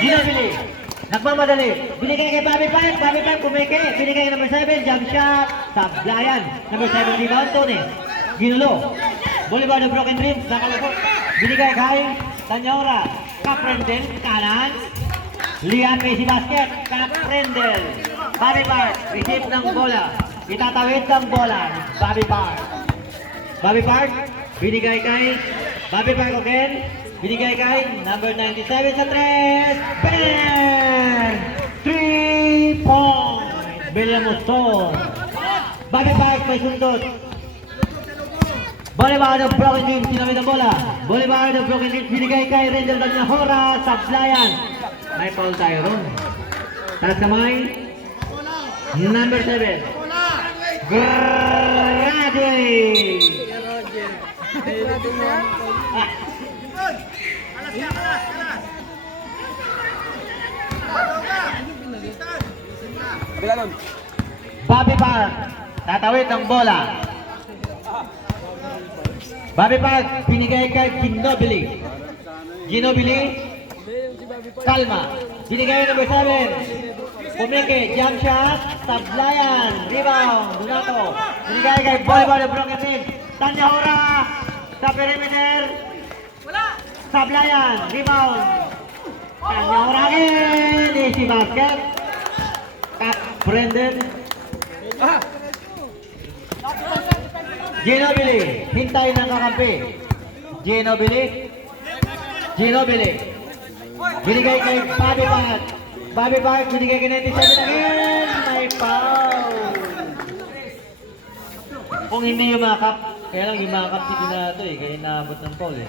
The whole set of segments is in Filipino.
Ginobili. Nagmamadali. Binigay kay Bobby Park. Bobby Park kumike. Binigay kay number 7. Jump shot. Sablayan. Number 7 rebound. Tony. Ginulo. Boulevard of Broken Dreams. Nakalapot. Binigay kay Tanyora. Kaprendel. Kanan. Lian Messi basket. Kaprendel. Bobby Park. Receive ng bola. Itatawid ng bola. Bobby Park. Bobby Park. Binigay kay Bobby Park again. Binigay kay number 97 sa 3. Bang! 3 point! Bellamuston. Bobby Park may sundot. Boulevard of Broken Dreams. Sinamit ang bola. Boulevard of Broken Dreams. Binigay kay Rendel Dagnahora. Sablayan. May foul tayo ron. Taas kamay. Number 7. Grade. Bobby Park. Tatawid ng bola. Bobby Park. Binigay kay Ginobili. Ginobili. Kalma. Binigay number 7. Pumike, jump shot, Sablayan, rebound, Donato. Binigay kay Boulevard of Broken Dreams. Tanyahora sa perimeter. Sablayan, rebound. Tanyahora again, easy basket. Kat Brendan. Ginobili, hintay ng kakampi. Ginobili. Ginobili. Binigay kay Bobby Park. Bobby Park, binigay kay 97 again. May foul. Kung hindi yumakap, kaya lang yumakap si Donato eh. Kaya naabot ng foul eh.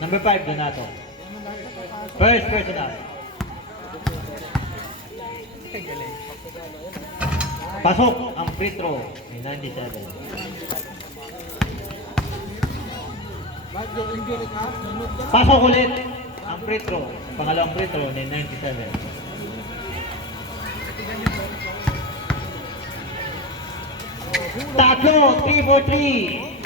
Number 5, Donato. First personal. Pasok ang free throw. May 97. Pasok ulit ang free throw. Pangalawang free throw ni 97. Tatlo, 3 for 3.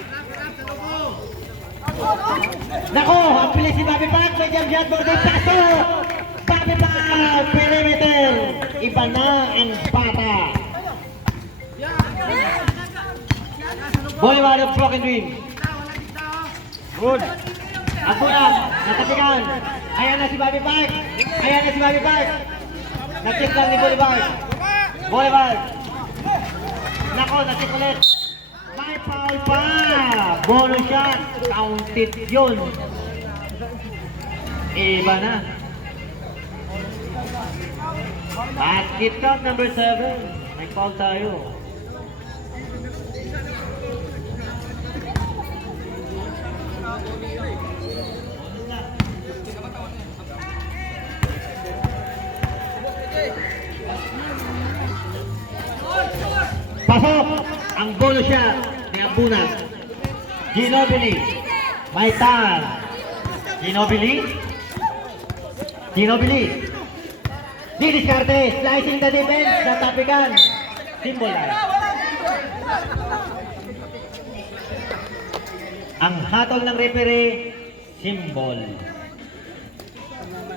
Nako, ang pilis si Bobby Park. May jump shot for the paso. Bobby Park, perimeter. Iba na ang bata. Boulevard of Broken Dreams. Good. Agbulan, natapikan. Ayan na si Bobby Park. Ayan na si Bobby Park. Natik lang ni Boulevard. Boulevard. Nako, natik ulit. May foul pa. Bonus shot. Counted yun. Iba na. Basket count number 7. May foul tayo. Pasok ang bonus shot ni Ambunas. Ginobili. May tan. Ginobili. Ginobili. Didiskarte. Slicing the defense. Natapikan. Symbol line. Ang hatol ng referee, symbol.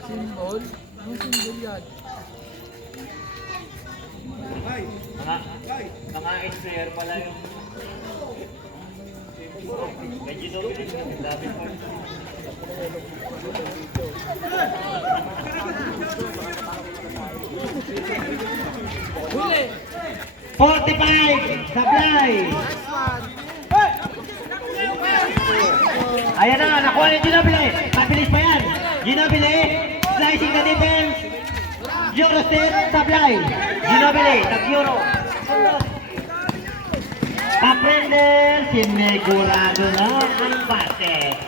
Symbol? Anong symbol yan? Mga sprayer pala yung medyo doble yung labit po. Huli! 45! Sablay! Ayan na, nakuha ni Ginobili. Mabilis pa yan. Ginobili, slicing the defense. Eurostep, Sablay. Ginobili, nag-euro. Kaprendel, sinigurado na ang basket.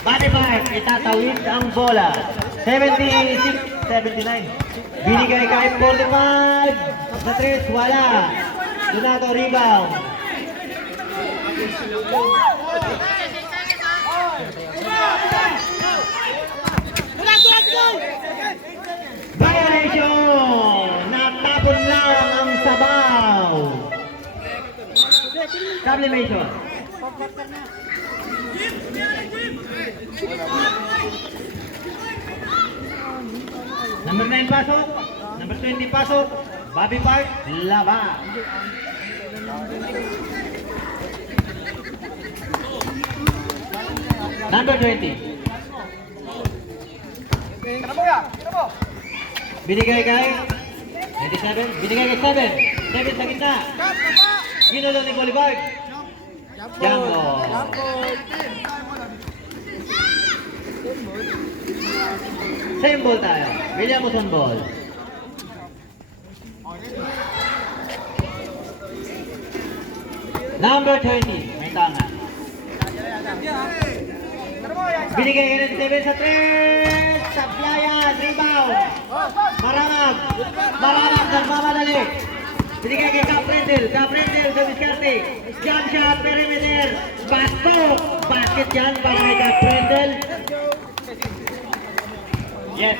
Bobby Park, itatawid ang bola. 76-79. Binigay kay 45. Sa 3, wala. Donato rebound. Violation! Natapon lang ang sabaw. Sublimation. Number 9 pasok. Number 20 pasok. Bobby Park, laban. Number 20. Binigay kay 97. Binigay kay 7. 7 sa gitna. Ginulo ni Bolivar. Jambo. Same ball tayo. Williamson ball. Number 20. May tanga. Binigay kay 97 sa 3. Sablayan. Rebound. Maramag. Maramag. Nagmamadali. Binigay kay Caprendel. Caprendel sa diskarte. Jump shot. Perimeter. Basto. Basket yan para kay Caprendel. Yes.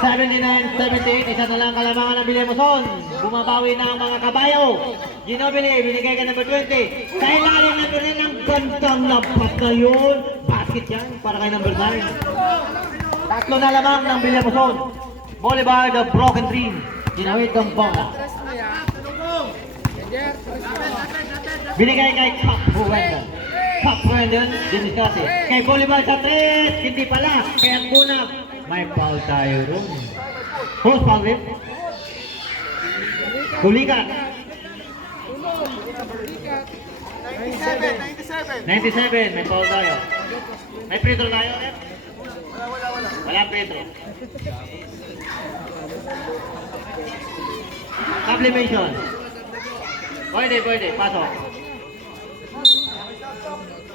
79-78, isa na lang kalamangan ng Bilemoson. Bumabawi na ang mga kabayo. Ginobili, binigay ka number 20. Sa ilalim na rin ng gandang lampas na yun. Basket yan para kay number 9. Tatlo na lamang ng Bilemoson. Bolivar, the broken dream. Ginawid ng bola. Binigay kay Cap Ruendel. Cap Ruendel, diniskarte. Kay Bolivar sa 3, hindi pala. Kaya kunap. May foul tayo ron. Who's foul rin? Kulikat. 97, may foul tayo. May free throw tayo rin? Wala free throw. Sublimation. Pwede, pasok.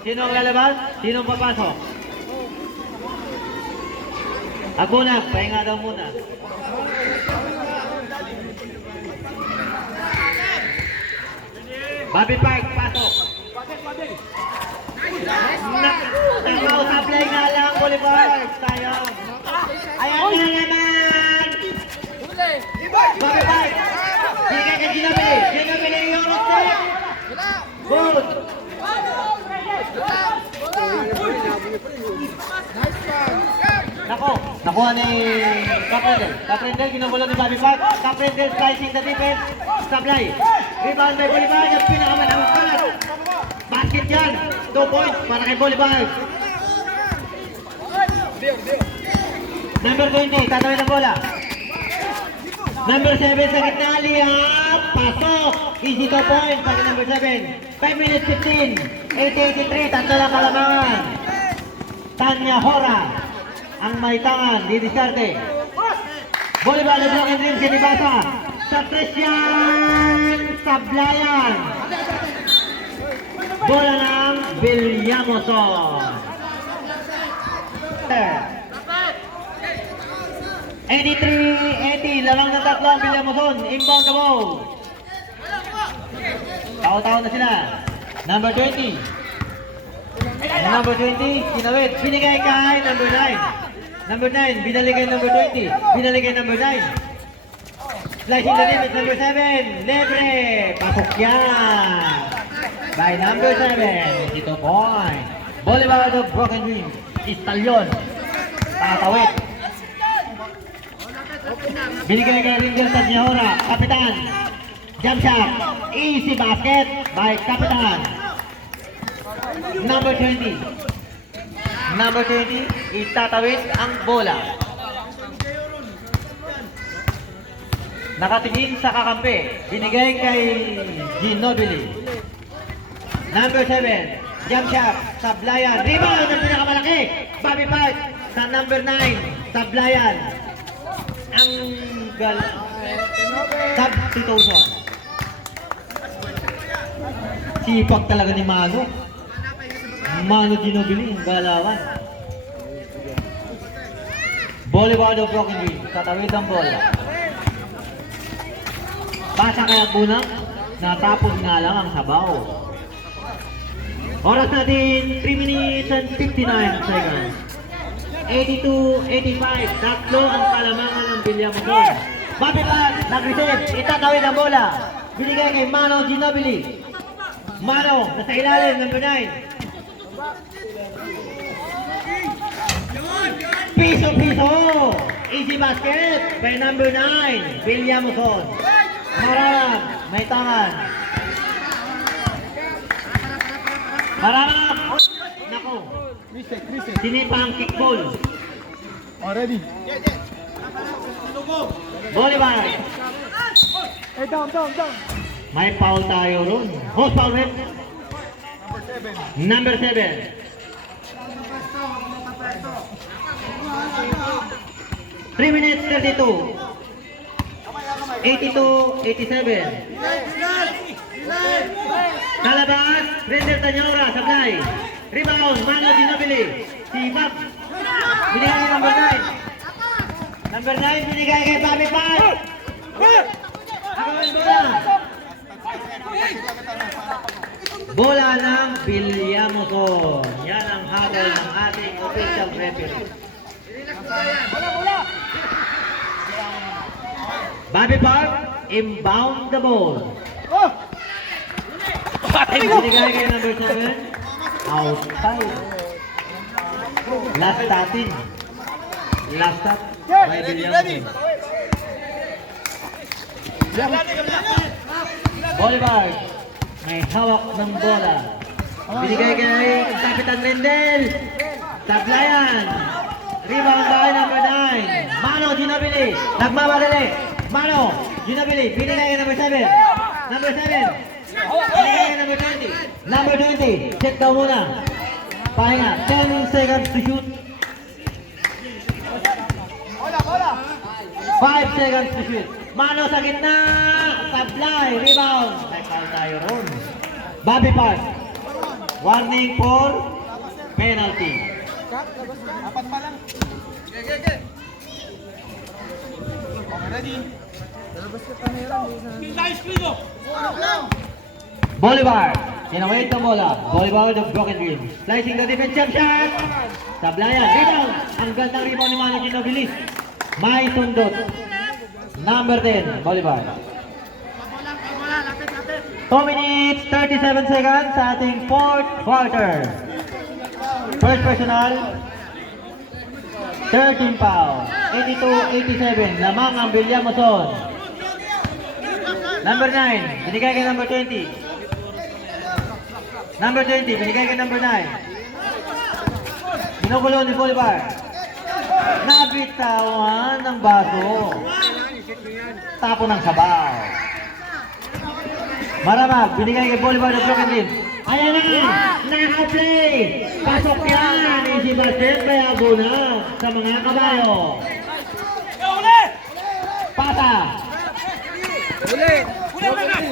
Sino ang lalabas? Sino ang papasok? Ako na, pahinga daw muna. Bobby Park, pasok. Nakausap-lay nga lang, Bolivar. Sayang. Ayan na naman. Bobby Park. Bigay ka Ginobili. Ginobili yung step. Good. Nako, nakuha ni Caprendel. Caprendel, ginugulo ni Bobby Park. Caprendel slicing the defense. Sablay. Rebound by Bolivar. Yung pinakamanangkat. Basket yan. 2 points para kay Bolivar. Number 20, tatawin ang bola. Number 7 sa gitna, Liam. Pasok. Easy 2 points para kay number 7. 5 minutes 15. 80-83. Tatlo lang kalamangan. Tanya Hora ang may tangan, didiskarte. Bolivar, the broken dream, sinibasa. Sa Christian Sablayan. Bola ng Villamoson. 83-80, lamang na tatlo ang Villamoson. Inbound the ball. Tao-tao na sila. Number 20. Number 20, kinawit. Binigay kay number 9. Number 9, binalik kay number 20. Binalik kay number 9. Slicing the limit, number 7. Lebre. Pasok yan. By number 7, 82 points. Bolivar, the broken dream. Istalyon. Tatawid. Binigay kay Ringel Tanyahora. Kapitan. Jump shot. Easy basket by Kapitan. Number 20. Number 20, itatawid ang bola. Nakatingin sa kakampi. Binigay kay Ginobili. Number 7, jump shot, Sablayan. Rebound ang pinakamalaki. Bobby Park sa number 9, Sablayan. Ang sub 2,000. Sipag talaga ni Mano. Mano Ginobili, ang galawan. Bolivar, the broken dream. Tatawid ang bola. Pasa kaya bunang, natapos nga lang ang sabaw. Oras natin, 3 minutes and 59 seconds. 82-85, tatlo ang kalamangan ng Villamoson. Bobby Park, nag-receive, itatawid ang bola. Binigay kay Mano Ginobili. Mano, nasa ilalim, number 9. Piso. Easy basket. By number 9. Villamuson. Mararap. May tangan. Mararap. Nako. Reset, reset. Sinipang kickball. Already. Bolivar. Hey, down. May foul tayo ron. Host foul rep. Number 7. Three minutes 32. 82-87. Kalabas, Render Tanyora, sablay. Rebound, Mano Ginobili. Si Bob. Binigay ni number 9. Number 9, binigay kay Bobby Pan. Agawan bola. Bola ng Villamuson. Yan ang habol ng ating official referee. Bobby Park, inbound the ball. Binigay kay number 7. Outside. Last tatin. Last tap. By Villamuson. Bolivar. May hawak ng bola. Binigay kay Kapitan Rendel. Sablayan. Rebound by number 9. Mano Ginobili. Nagmamadali. Mano Ginobili. Binigay kay number 7. Number 7. Binigay kay number 20. Number 20. Check daw muna. Pahinga. 10 seconds to shoot. 5 seconds to shoot. Mano sa gitna. Sablay. Rebound. May foul tayo ron. Bobby Park. Warning for penalty. Apat pa lang. Ready. Lalabas ka kamera. Bolivar. Sinawait ng bola. Bolivar with the broken rim. Slicing the defensive shot. Sablayan. Rebound. Ang gandang rebound ni Mano Ginobili. May sundot. Number 10. Bolivar. 2 minutes 37 seconds sa ating fourth quarter. First personal. 13 foul. 82-87. Lamang ang Villamuson. Number 9. Binigay kay number 20. Number 20. Binigay kay number 9. Ginugulo ni Bolivar. Nabitawan ng baso. Tapo ng sabaw. Maramag. Binigay kay Bolivar ng broken rim. Ayan na! Naka-play! Pasok yan! Easy basket may abuna sa mga kabayo. Pasa! Ulit.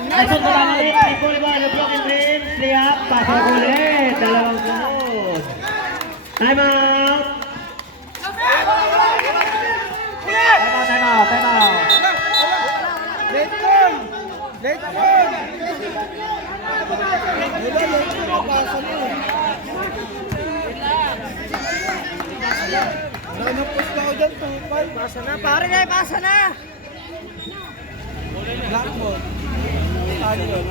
Nasun ko lang ulit kay Bolivar ng broken rim. Play up. Pasok ulit. Dalawang sunod. Time out! Time out! Late ball. Pasa mo. Nag-post ako dyan. Pasa na. Pare na. Pasa na. Black ball. Tali yun.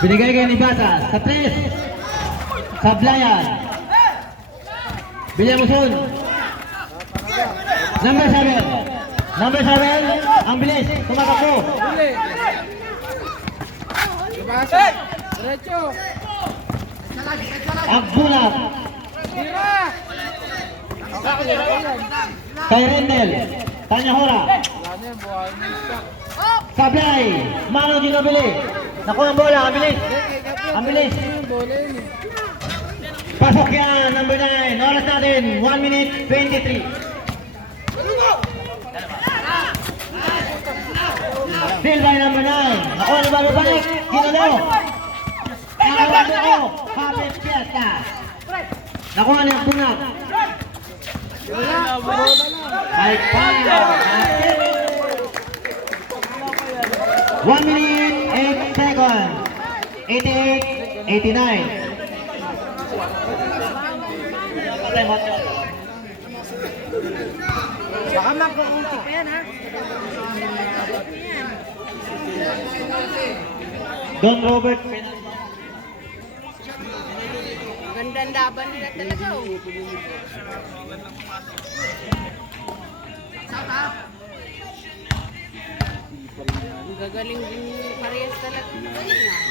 Binigay kayo ni Bata sa 3. Sablayan. Villamuson. Number 7. Number 7. Ang bilis. Tumatakbo. Uli. Pasa. Diretso. Ang bulat. Tira. Kay Rendel. Tanyahora. Wala na yan. Buhay mo yung stock. Sablay. Mano Ginobili. Naku ang bola. Ang bilis. Ang bilis. Bola yun eh. Pasok yan. Number 9. Oras natin. 1 minute 23. Still by number 9. Naku ano ba babalik? Ginolo. Nakawado ko. Kapit Fiesta. Naku ano yung bunga. Ay payo. 1 minute 8 seconds. 88-89. Baka Tama ko kunti pa yan, ha? Don Robert. Gandang laban nila talaga, oh. Ang gagaling din parehas talaga. Galing, ah.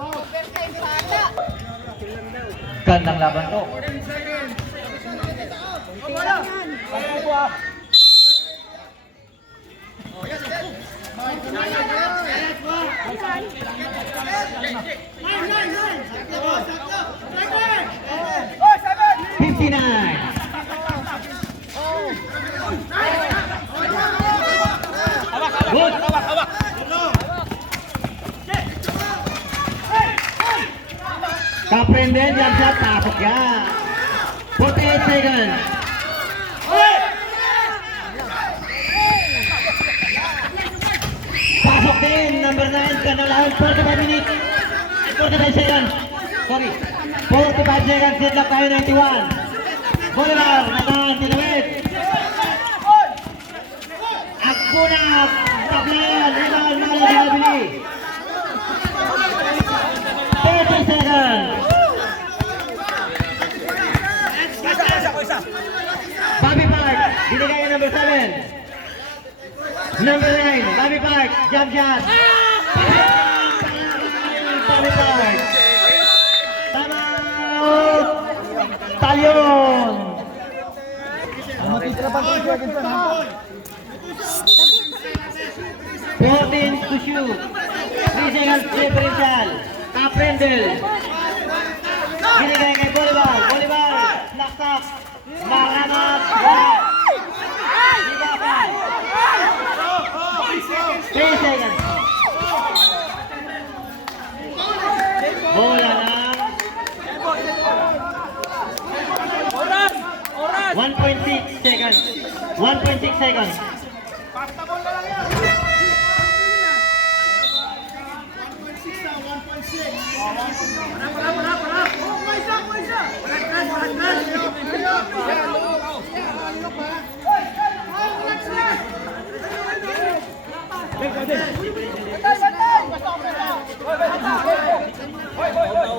Overtime pata. Gandang laban to. Kunti lang yan. '59. Good. Kaprenden, jump shot, pasok yan. 48 seconds. Pasok din, number 9, kanalahan, 45 minutes. 45 seconds. Sorry. 45 seconds, deadlock tayo, 91. Bolivar, naman, tinawid. Agpuna, tablayan, rebound, malo, dinabili. 30 seconds. Bobby Park, binigay yung number 7. Number 9, Bobby Park, jump shot. Bobby Park. Tama. Talyon. 14 to shoot. 3 seconds differential. Kaprendel. Binigay kay Bolivar. Bolivar. Knocked up. Maranat. Ligapan. 3 seconds. Bola lang. 1.6 seconds. 1.6 seconds.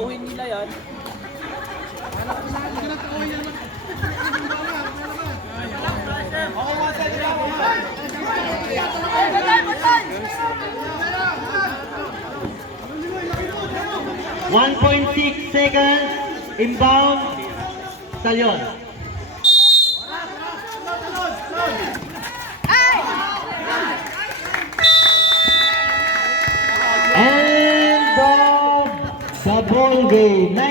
Pauhin nila yan. One 1.6 seconds. Inbound. Talyon. And the ball game.